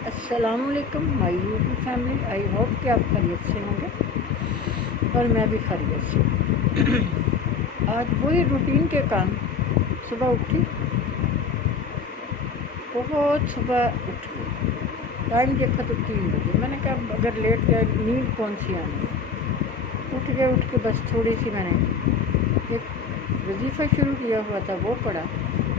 السلام علیکم مائی YouTube family, I hope کہ آپ خیریت سے ہوں گے اور میں بھی خیریت سے ہوں۔ آج وہی روٹین کے کام۔ صبح اٹھی، بہت صبح اٹھ گئی، ٹائم دیکھا تو 3 بجے۔ میں نے کہا اگر لیٹ گیا نیند کون سی آنی ہے۔ اٹھ کے بس تھوڑی سی میں نے ایک وظیفہ شروع کیا ہوا تھا وہ پڑھا،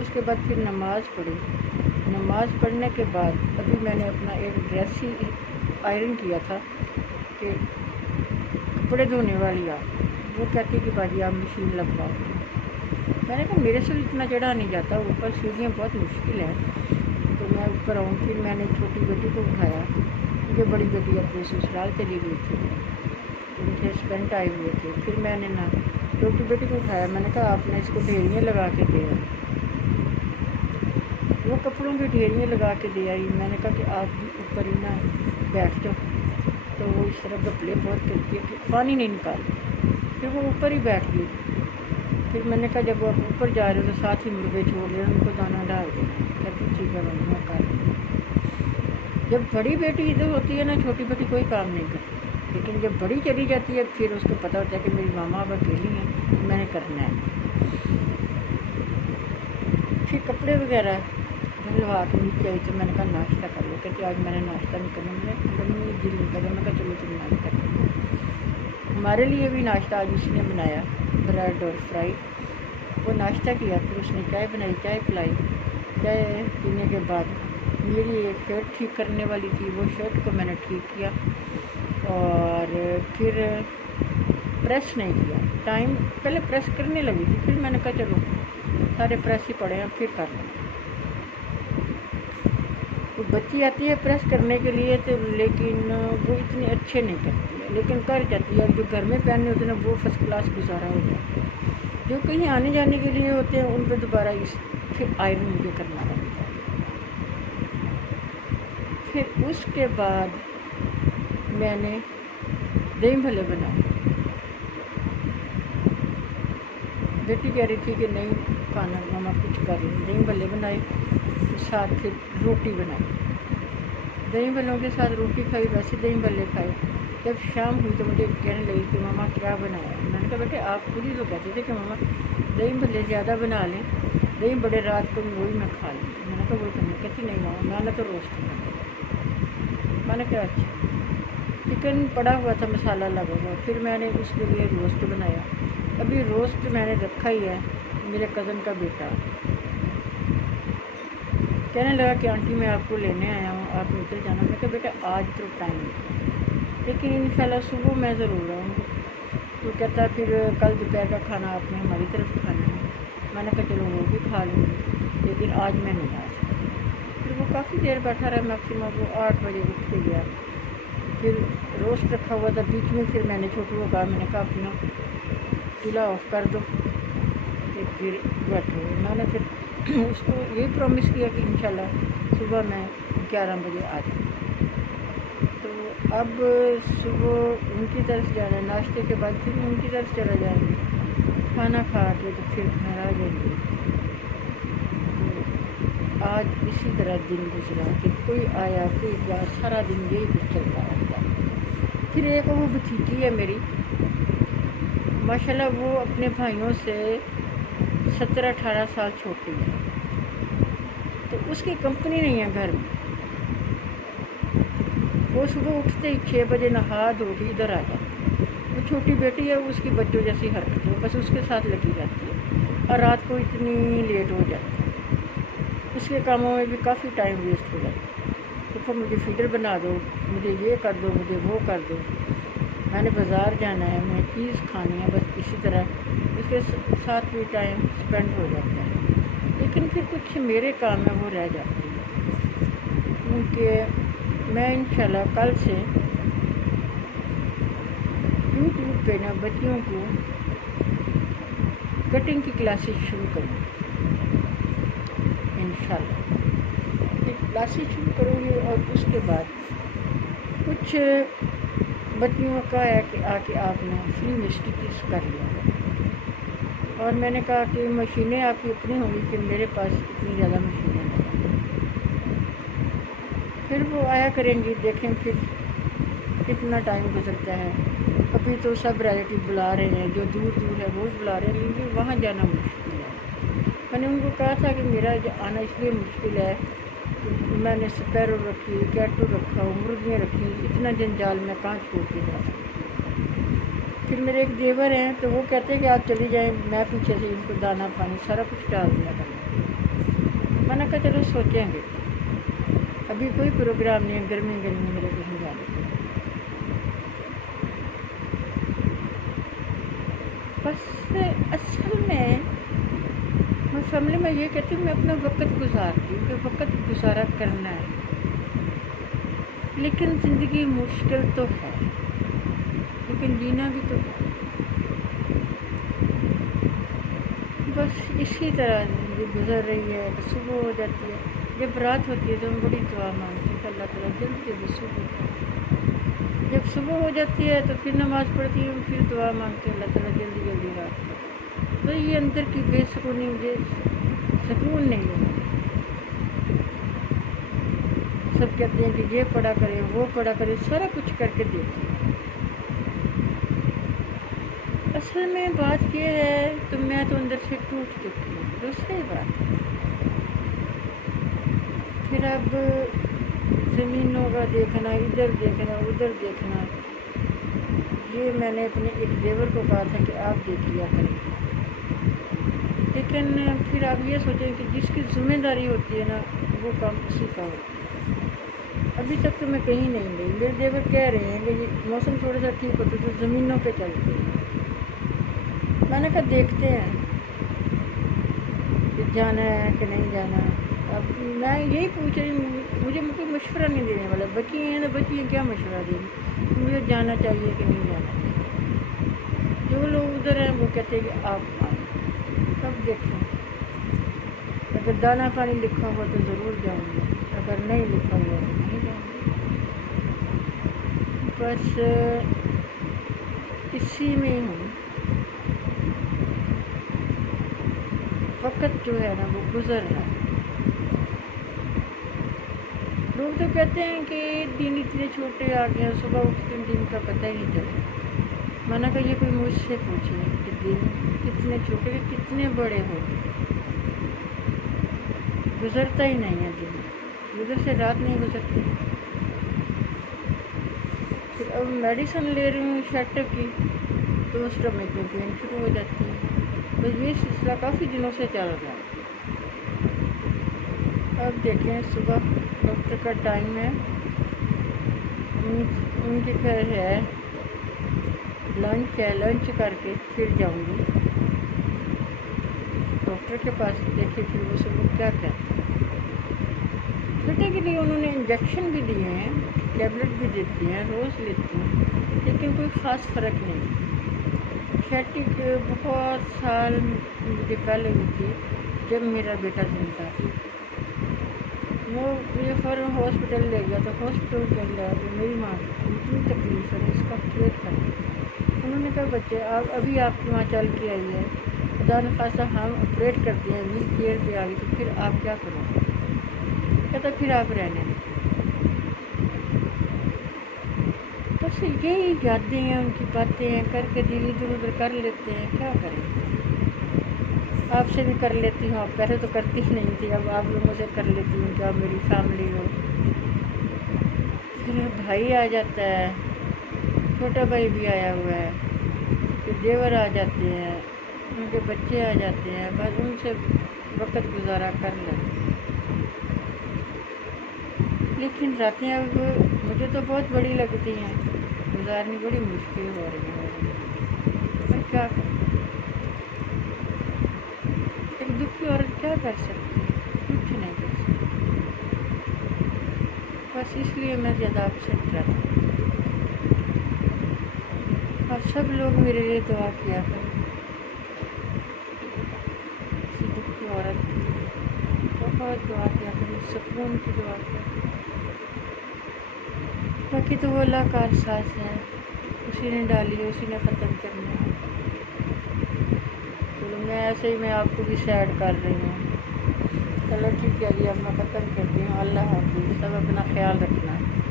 اس کے بعد پھر نماز پڑھی۔ نماز پڑھنے کے بعد ابھی میں نے اپنا ایک ڈریس ہی آئرن کیا تھا کہ کپڑے دھونے والی وہ کہتی کہ باجی آپ مشین لگواؤ۔ میں نے کہا میرے سے اتنا چڑھا نہیں جاتا، اوپر سیڑھیاں بہت مشکل ہے، تو میں اوپر آؤں۔ پھر میں نے چھوٹی بیٹی کو اٹھایا، مجھے بڑی بیٹی اپنے سسرال چلی گئی تھی، ان کے ہسبینڈ آئے ہوئے تھے۔ پھر میں نے چھوٹی بیٹی کو اٹھایا، میں نے کہا آپ نے اس کو ڈھیریاں لگا کے دیا، وہ کپڑوں کی ڈھیریاں لگا کے دے آئی۔ میں نے کہا کہ آپ بھی اوپر ہی نہ بیٹھ جاؤ، تو وہ اس طرح گپلے بہت کرتی ہے کہ پانی نہیں نکالتی، پھر وہ اوپر ہی بیٹھ گئی۔ پھر میں نے کہا جب وہ آپ اوپر جا رہے ہو تو ساتھ ہی مرغے چھوڑ رہے ہیں، ان کو دانہ ڈال دینا۔ کہتی ٹھیک ہے ممی میں کر لوں۔ جب بڑی بیٹی ادھر ہوتی ہے نا، چھوٹی بیٹی کوئی کام نہیں کرتی، لیکن جب بڑی چلی جاتی ہے پھر اس کو پتہ ہوتا ہے کہ میری ماما اب اکیلی ہیں، میں نے کرنا ہے۔ پھر کپڑے وغیرہ دھلوا کے نیچے آئی تو میں نے کہا ناشتہ کر لو۔ کہتے آج میں نے ناشتہ نہیں کرنا، میں دل نہیں کرا۔ میں کہا چلو تم ناشتہ کرو۔ ہمارے لیے بھی ناشتہ آج اس نے بنایا، بریڈ اور فرائی۔ وہ ناشتہ کیا، پھر اس نے چائے بنائی، چائے پلائی۔ چائے پینے کے بعد میری ایک شرٹ ٹھیک کرنے والی تھی، وہ شرٹ کو میں نے ٹھیک کیا، اور پھر پریس نہیں کیا۔ ٹائم پہلے پریس کرنے لگی تھی، پھر میں نے کہا چلو سارے پریس ہی پڑے ہیں پھر کر لیں۔ تو بچی آتی ہے پریس کرنے کے لیے تو لیکن وہ اتنے اچھے نہیں کرتی ہے، لیکن کر جاتی ہے۔ جو گھر میں پہننے ہوتے ہیں وہ فرسٹ کلاس گزارا ہو جاتا ہے، جو کہیں آنے جانے کے لیے ہوتے ہیں ان پہ دوبارہ پھر آئرن مجھے کرنا پڑتا ہے۔ پھر اس کے بعد میں نے دہی بھلے بنائے۔ بیٹی کہہ رہی تھی کہ نہیں کھانا ماما کچھ کر لیں، دہی بھلے بنائے، ساتھ پھر روٹی بنائی۔ دہی بھلوں کے ساتھ روٹی کھائی، ویسے دہی بھلے کھائے۔ جب شام ہوئی تو مجھے کہنے لگی کہ ماما کیا بنایا ہے؟ میں نے کہا بیٹے آپ خود ہی تو کہتے تھے کہ ماما دہی بھلے زیادہ بنا لیں، دہی بڑے رات کو بھی وہی میں کھا لوں۔ میں نے کہا وہی تو نہیں کہتی، نہیں ماما میں نے تو روسٹ بنایا۔ میں نے کہا اچھا۔ چکن پڑا ہوا تھا مسالہ لگا ہوا، پھر میں نے اس کے لیے روسٹ بنایا۔ ابھی روسٹ میں نے رکھا ہی ہے، میرے کزن کا بیٹا کہنے لگا کہ آنٹی میں آپ کو لینے آیا ہوں، آپ نکل جانا۔ میں کہا بیٹا آج تو ٹائم نہیں، لیکن انشاءاللہ صبح میں ضرور آؤں گی۔ تو کہتا پھر کل دوپہر کا کھانا آپ نے ہماری طرف کھانا ہے۔ میں نے کہا چلو وہ بھی کھا لوں گی، لیکن آج میں نہیں آ سکتی۔ پھر وہ کافی دیر بیٹھا رہا، میکسیمم وہ 8 بجے اٹھ کے گیا۔ پھر روسٹ رکھا ہوا تھا بیچ میں، پھر میں نے چھوٹو کو کہا، میں نے کہا اپنا چولہا آف کر دو کہ پھر بیٹھو۔ میں نے پھر اس کو یہ پرومس کیا کہ انشاءاللہ صبح میں 11 بجے آ جاؤں۔ تو اب صبح ان کی طرف جانا ہے، ناشتے کے بعد پھر ان کی طرف چلا جائیں گے، کھانا کھا کے تو پھر گھر آ جائیں گے۔ تو آج اسی طرح دن گزرا کہ کوئی آیا کوئی گیا، سارا دن یہی کچھ چلتا رہتا ہے۔ پھر ایک وہ بھتیجی ہے میری، ماشاءاللہ وہ اپنے بھائیوں سے 17-18 سال چھوٹی ہے، تو اس کی کمپنی نہیں ہے گھر میں۔ وہ صبح اٹھتے ہی 6 بجے نہا دھو کے ادھر آ جاتی۔ وہ چھوٹی بیٹی ہے، اس کی بچوں جیسی حرکت ہے، بس اس کے ساتھ لگی رہتی ہے، اور رات کو اتنی لیٹ ہو جاتی ہے۔ اس کے کاموں میں بھی کافی ٹائم ویسٹ ہو جاتا ہے۔ دیکھو مجھے فیڈر بنا دو، مجھے یہ کر دو، مجھے وہ کر دو، میں نے بازار جانا ہے، میں چیز کھانی ہے، بس اسی طرح اس کے ساتھ بھی ٹائم اسپینڈ ہو جاتا ہے۔ لیکن پھر کچھ میرے کام میں وہ رہ جاتی ہے، کیونکہ میں انشاءاللہ کل سے یوٹیوب پہ نا بچیوں کو کٹنگ کی کلاسز شروع کروں انشاءاللہ۔ کلاسز شروع کروں گی، اور اس کے بعد کچھ بچیوں کا ہے کہ آ کے آپ نے فری میں اسٹچز کر لیا۔ اور میں نے کہا کہ مشینیں آپ کی اتنی ہوں گی کہ میرے پاس اتنی زیادہ مشینیں نہیں ہیں۔ پھر وہ آیا کریں گی، دیکھیں پھر کتنا ٹائم گزرتا ہے۔ ابھی تو سب ریلیٹیو بلا رہے ہیں، جو دور دور ہے وہ بلا رہے ہیں، لیکن وہاں جانا مشکل ہے۔ میں نے ان کو کہا تھا کہ میرا آنا اس لیے مشکل ہے، میں نے سپیرو رکھی، کیٹو رکھا، مرغیاں رکھی، اتنا جنجال میں کہاں چھوڑ کے جا سکتی۔ پھر میرے ایک دیور ہیں تو وہ کہتے ہیں کہ آپ چلی جائیں، میں پیچھے سے ان کو دانا پانی سارا کچھ ڈال دیا کروں۔ میں نے کہا چلو سوچیں گے، ابھی کوئی پروگرام نہیں ہے گرمی میرے کہیں جانے کا۔ بس اصل میں فیملی میں یہ کہتی ہوں میں اپنا وقت گزارتی ہوں کہ وقت گزارا کرنا ہے، لیکن زندگی مشکل تو ہے، لیکن جینا بھی تو ہے۔ بس اسی طرح زندگی گزر رہی ہے۔ صبح ہو جاتی ہے، جب رات ہوتی ہے تو ہم بڑی دعا مانگتے ہیں کہ اللہ تعالیٰ جلدی جلدی صبح، جب صبح ہو جاتی ہے تو پھر نماز پڑھتی ہوں، پھر دعا مانگتے ہیں اللہ تعالیٰ جلدی جلدی رات کو۔ تو یہ اندر کی بے سکونی مجھے سکون نہیں ہے۔ سب کہتے ہیں کہ یہ پڑھا کرے وہ پڑھا کرے، سارا کچھ کر کے دیکھتے ہیں۔ اصل میں بات یہ ہے تو میں تو اندر سے ٹوٹ چکی ہوں۔ دوسری بات پھر اب زمینوں کا دیکھنا، ادھر دیکھنا ادھر دیکھنا، یہ میں نے اپنے ایک دیور کو کہا تھا کہ آپ دیکھ لیا کریں، لیکن پھر آپ یہ سوچیں کہ جس کی ذمہ داری ہوتی ہے نا وہ کام اسی کا ہوتا ہے۔ ابھی تک تو میں کہیں نہیں گئی، میرے دیور کہہ رہے ہیں کہ یہ موسم تھوڑا سا ٹھیک ہوتا تو زمینوں پہ چلتے ہیں۔ میں نے کہا دیکھتے ہیں کہ جانا ہے کہ نہیں جانا۔ اب میں یہی پوچھ رہی ہوں، مجھے کوئی مشورہ نہیں دینے والا، بچی ہیں نا، بچی کیا مشورہ دیں گی، مجھے جانا چاہیے کہ نہیں جانا چاہیے۔ جو لوگ ادھر ہیں وہ کہتے ہیں کہ آپ آئیں، تب دیکھیں، اگر دانا پانی لکھا ہوا تو ضرور جاؤں گی، اگر نہیں لکھا ہوا تو نہیں جاؤں گی۔ بس اسی میں ہوں، وقت جو ہے نا وہ گزر رہا ہے۔ لوگ تو کہتے ہیں کہ دن اتنے چھوٹے آ گئے ہیں، صبح اٹھتے دن کا پتہ ہی نہیں چلتا۔ میں نے کہا یہ کوئی مجھ سے پوچھے کہ دن کتنے چھوٹے کتنے بڑے ہو، گزرتا ہی نہیں ہے دن، ادھر سے رات نہیں گزرتی۔ پھر اب میڈیسن لے رہی ہوں شیٹ کی تو اسٹمک میں پین شروع ہو جاتی ہے، تو یہ سلسلہ کافی دنوں سے چل رہا ہے۔ اب دیکھیں صبح ڈاکٹر کا ٹائم ہے، ان کی پھر ہے لنچ کر کے پھر جاؤں گی ڈاکٹر کے پاس، دیکھے پھر وہ صبح کیا کہتے ہیں۔ بیٹے کے لیے انہوں نے انجیکشن بھی دیے ہیں، ٹیبلٹ بھی دیتی ہیں، روز لیتی ہیں، لیکن کوئی خاص فرق نہیں۔ شیٹک بہت سال مجھے پہلے ہوئی تھی جب میرا بیٹا زندہ تھا، وہ مجھے فوراً ہاسپٹل لے گیا، تو ہاسپٹل کے اندر میری ماں اتنی تکلیف ہے اس کا آپریٹ کرنا۔ انہوں نے کہا بچے ابھی آپ کی ماں چل کے آئی ہے، خدا نخواستہ ہم آپریٹ کرتے ہیں، ویل چیئر پہ آ گئی تو پھر آپ کیا کرو گے؟ کہتا پھر آپ رہنے دیں۔ بس یہی یادیں ہیں، ان کی باتیں ہیں، کر کے دل ادھر ادھر کر لیتے ہیں، کیا کریں۔ آپ سے بھی کر لیتی ہوں، آپ پہلے تو کرتی ہی نہیں تھی، اب آپ لوگوں سے کر لیتی ہوں کہ آپ میری فیملی ہو۔ پھر بھائی آ جاتا ہے، چھوٹا بھائی بھی آیا ہوا ہے، پھر دیور آ جاتے ہیں، ان کے بچے آ جاتے ہیں، بس ان سے وقت گزارا کر لیتے ہیں۔ لیکن راتیں اب مجھے تو بہت بڑی لگتی ہیں، گزارنی بڑی مشکل ہو رہی ہے، پر کیا کریں، ایک دکھی عورت کیا کر سکتی ہے، کچھ نہیں کر سکتی۔ بس اس لیے میں زیادہ اپسیٹ رہتی ہوں۔ اور سب لوگ میرے لیے دعا کیا کریں، کسی دکھی عورت کی بہت دعا کیا کریں، سکون کی دعا کیا کریں۔ باقی تو وہ اللہ کار ساز ہے، اسی نے ڈالی ہے، اسی نے ختم کرنا ہے۔ چلو میں ایسے ہی میں آپ کو بھی سیڈ کر رہی ہوں، چلو ٹھیک ہے جی، اب میں ختم کرتی ہوں، اللہ حافظ، سب اپنا خیال رکھنا۔